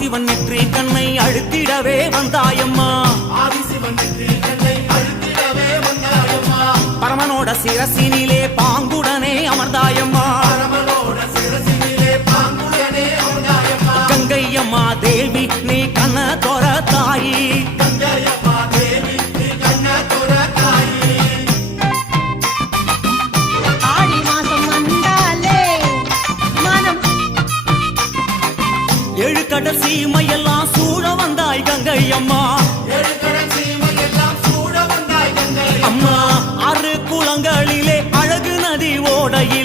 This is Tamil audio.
ஆதிசிவன் நெற்றி கண்ணை அழுத்திடவே வந்தாயம்மா பரமனோட சிரசினிலே பாங்குடனே அமர்ந்தாயம்மா கங்கையம்மா தேவி நீ கண்ண தோர தாயி ஏழு கடல் சீமையெல்லாம் சூழ வந்தாய் கங்கையம்மா அம்மா ஆறு குளங்களிலே அழகு நதி ஓடையில்